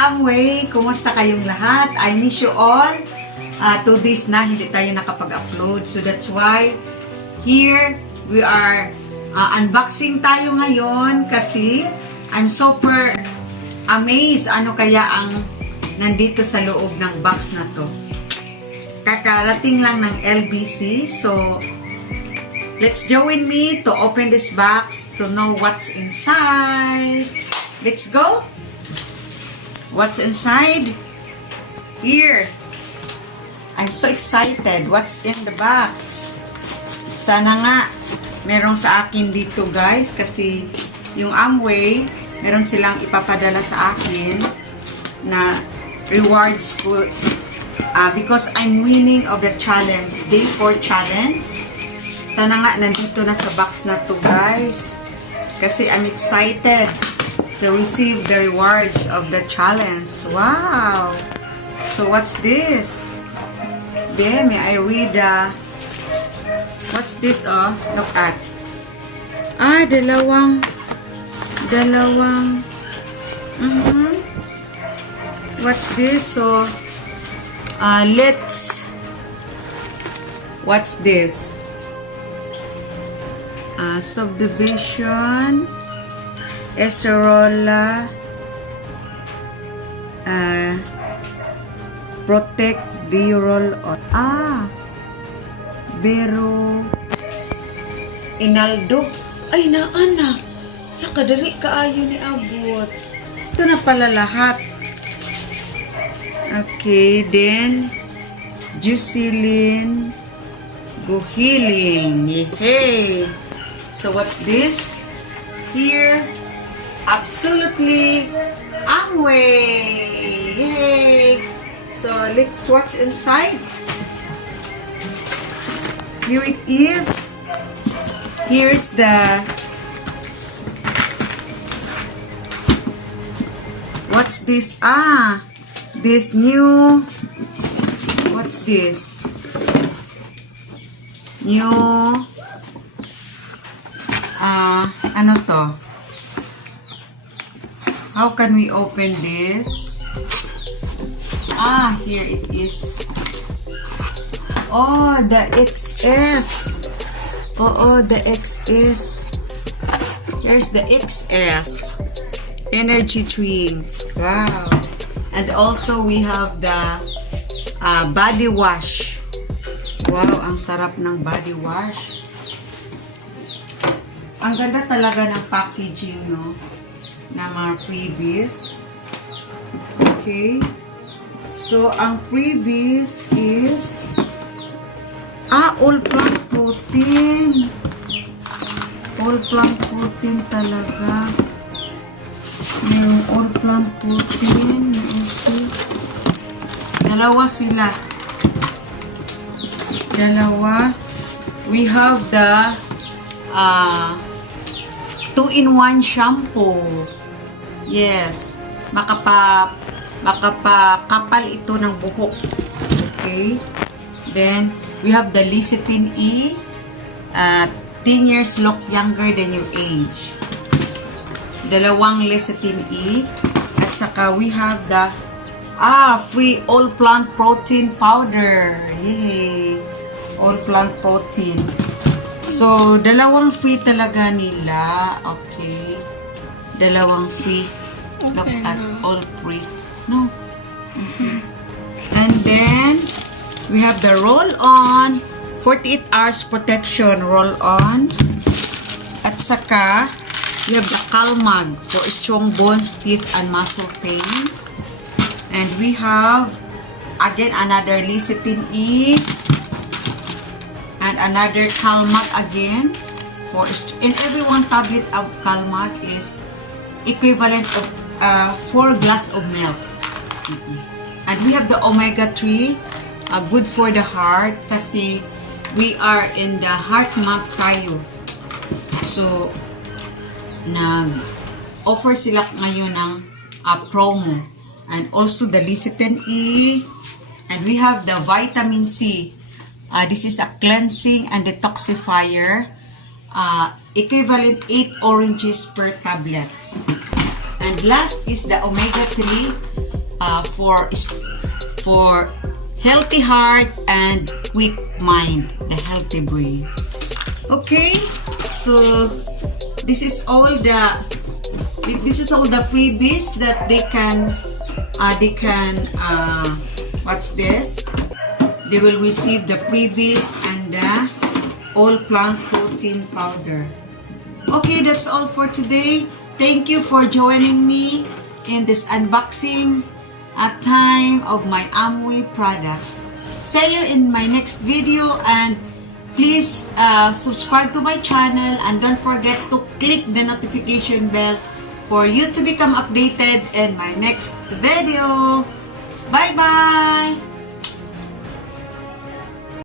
Ka Amway, kumusta kayong lahat? I miss you all. 2 days na hindi tayo nakapag-upload. So that's why here we are unboxing tayo ngayon kasi I'm super amazed ano kaya ang nandito sa loob ng box na to. Kakarating lang ng LBC. So let's join me to open this box to know what's inside. Let's go! What's inside? Here. I'm so excited. What's in the box? Sana nga merong sa akin dito guys kasi yung Amway meron silang ipapadala sa akin na rewards ko because I'm winning of the challenge, day 4 challenge. Sana nga nandito na sa box na to guys kasi I'm excited to receive the rewards of the challenge. Wow! So what's this? There, may I read what's this? Oh, look at. Dalawang what's this? So what's this? Subdivision Acerola Protect D-roll on Pero Inaldo. Ay naana. Nakadali kaayo ni abot. Ito na pala lahat. Okay, then Juicilin Go Healing. Yay! So what's this? Here, absolutely Amway! Yay! So let's watch inside. Here it is. Here's the what's this? This new what's this? New ano to? How can we open this? Here it is. Oh, the XS. The XS. There's the XS. Energy drink. Wow. And also we have the body wash. Wow, ang sarap ng body wash. Ang ganda talaga ng packaging, no? Na mga freebies. Okay. So, ang freebies is all plant protein. All plant protein talaga. Mayroong all plant protein. Dalawa sila. Dalawa. We have the 2-in-1 shampoo. Yes. Makapakapal ito ng buhok. Okay. Then, we have the lecithin E. 10 years look younger than your age. Dalawang lecithin E. At saka, we have the free all plant protein powder. Yay! All plant protein. So, dalawang free talaga nila. Okay. Dalawang free. Look at all free. No. And then, we have the roll-on. 48 hours protection roll-on. At saka, we have the Calmag for strong bones, teeth, and muscle pain. And we have, again, another lecithin E. And another Calmag again. In every 1 tablet of Calmag is equivalent of 4 glass of milk. And we have the omega-3, good for the heart kasi we are in the heart month tayo. So, nag-offer sila ngayon ng promo. And also the lecithin E. And we have the vitamin C. This is a cleansing and detoxifier. Equivalent 8 oranges per tablet. And last is the omega-3 for healthy heart and quick mind, the healthy brain. Okay, so this is all the freebies that they can what's this? They will receive the freebies and the all plant protein powder. Okay, that's all for today. Thank you for joining me in this unboxing time of my Amway products. See you in my next video, and please subscribe to my channel, and don't forget to click the notification bell for you to become updated in my next video. Bye bye.